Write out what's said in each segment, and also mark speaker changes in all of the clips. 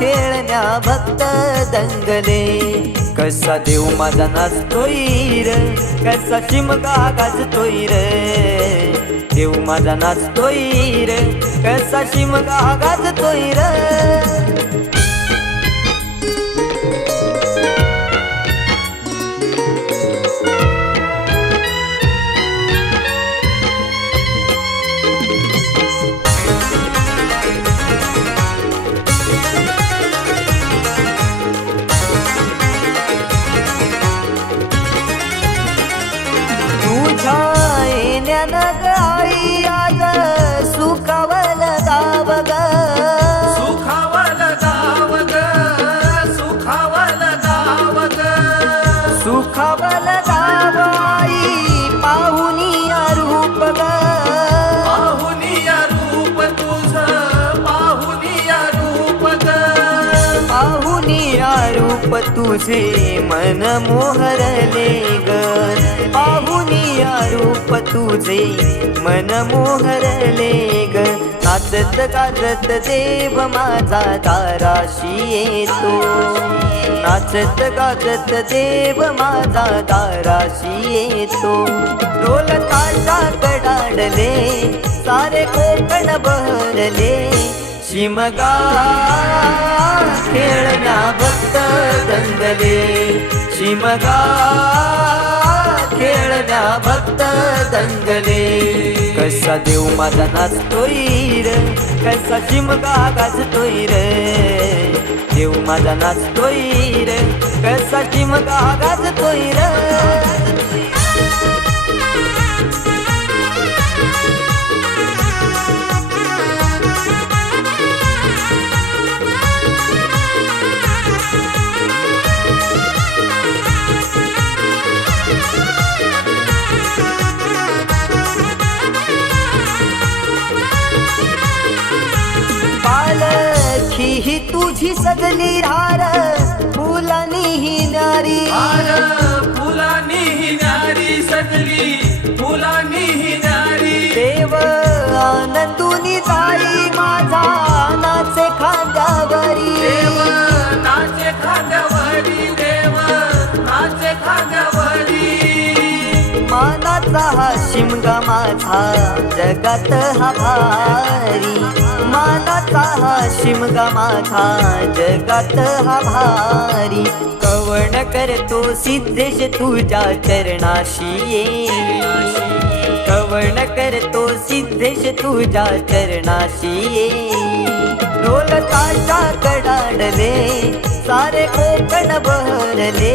Speaker 1: खेळण्या भक्त दंगले. कसा देव माझा नाचतोय र कसा शिमगा गाजतोय र. देव माझा नाचतोय र कसा शिमगा गाजतोय र.
Speaker 2: तुझ पाहुनिया रूप ग
Speaker 1: पाहुनिया रूप तुझे मन मोहरले ग पाहुनिया रूप तुझे मन मोहरले ग गाजत गाजत देव माझा दाराशी येतो. नाचत गाजत देव माझा दाराशी येतो. ढोल ताशा कडाडले सारे कोकण बहरले. शिमगा खेळण्या भक्त दंगले शिमगा खेळण्या भक्त दंगले कसा देव माझा नाचतोय र. कसा शिमगा गाजतोय र. देव माझा नाचतोय र. कसा शिमगा गाजतोय र. तुझी सजली रार फुलानी ही नारी।
Speaker 2: आर फुलानी ही नारी सजली फुलानी ही नारी।
Speaker 1: देव आनंदुनी शिमगा माझा. जगात हा भारी मानाचा हा शिमगा माझा. जगात हा भारी कवण करतो सिद्धेश तुझ्या चरणाशी कवण करतो सिद्धेश तुझ्या चरणाशी ढोलताच्या कडाडले सारे कोकण बहरले.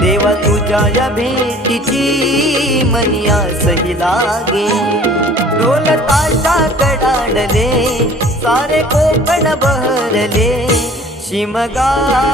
Speaker 1: देवा तुझ्या या भेटीची मनिया सही लागे. ढोल ताशा कडाडले सारे कोकण बहरले शिमगा